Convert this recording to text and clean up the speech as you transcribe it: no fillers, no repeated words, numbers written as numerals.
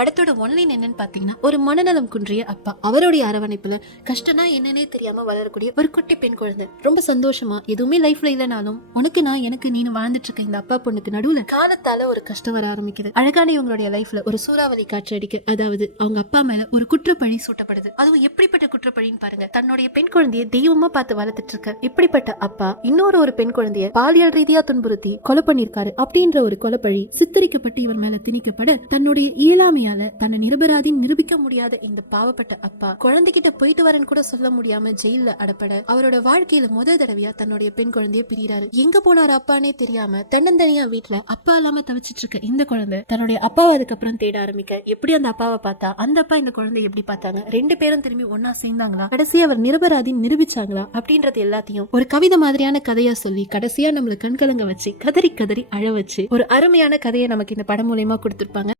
படத்தோட ஒன்லைன் என்னன்னு பாத்தீங்கன்னா, ஒரு மனநலம் குன்றிய அப்பா அவருடைய அரவணைப்புல கஷ்டம்னா என்னன்னே தெரியாம வளரக்கூடிய ஒரு குட்டி பெண் குழந்தை ரொம்ப சந்தோஷமா எதுவுமே லைஃப்ல இல்லைனாலும் உனக்கு நான் எனக்கு நீனு வாழ்ந்துட்டு இருக்க இந்த அப்பா பொண்ணுக்கு நடுவுல காலத்தால ஒரு கஷ்டம் வர ஆரம்பிக்குது. அழகான இவங்களுடைய லைஃப்ல ஒரு சூறாவளி காற்று அடிக்கு. அதாவது அவங்க அப்பா மேல ஒரு குற்றப்பழி சூட்டப்படுது. அதுவும் எப்படிப்பட்ட குற்றப்பழின்னு பாருங்க. தன்னுடைய பெண் குழந்தைய தெய்வமா பார்த்து வளர்த்துட்டு இருக்க இப்படிப்பட்ட அப்பா இன்னொரு பெண் குழந்தைய பாலியல் ரீதியா துன்புறுத்தி கொலை பண்ணிருக்காரு அப்படின்ற ஒரு கொலைப்பழி சித்தரிக்கப்பட்டு இவர் மேல திணிக்கப்பட தன்னுடைய இயலாமையால தன்னை நிரபராதின்னு நிரூபிக்க முடியாத இந்த பாவப்பட்ட அப்பா குழந்தைகிட்ட போயிட்டு வரேன்னு கூட சொல்ல முடியாம ஜெயில அடப்பட அவரோட வாழ்க்கையில முதல் தடவையா தன்னுடைய பெண் குழந்தைய பிரிகிறாரு. எங்க போனாரு அப்பானே தெரியாம தன்னந்தனியா வீட்டுல அப்பா இல்லாம தவிச்சிட்டு இருக்க இந்த குழந்தை தன்னுடைய அப்பாவை அதுக்கப்புறம் தேட ஆரம்பிக்க எப்படி அந்த அப்பாவை பார்த்தா அந்த அப்பா இந்த குழந்தை எப்படி பார்த்தாங்க, ரெண்டு பேரும் திரும்பி ஒன்னா சேர்ந்தாங்களா, கடைசியா அவர் நிரபராதின்னு நிரூபிச்சாங்களா அப்படின்றது எல்லாத்தையும் ஒரு கவிதை மாதிரியான கதையா சொல்லி கடைசியா நம்மள கண்கலங்க வச்சு கதறி கதறி அழ வச்சு ஒரு அருமையான கதையை நமக்கு இந்த படம் மூலமா கொடுத்திருப்பாங்க.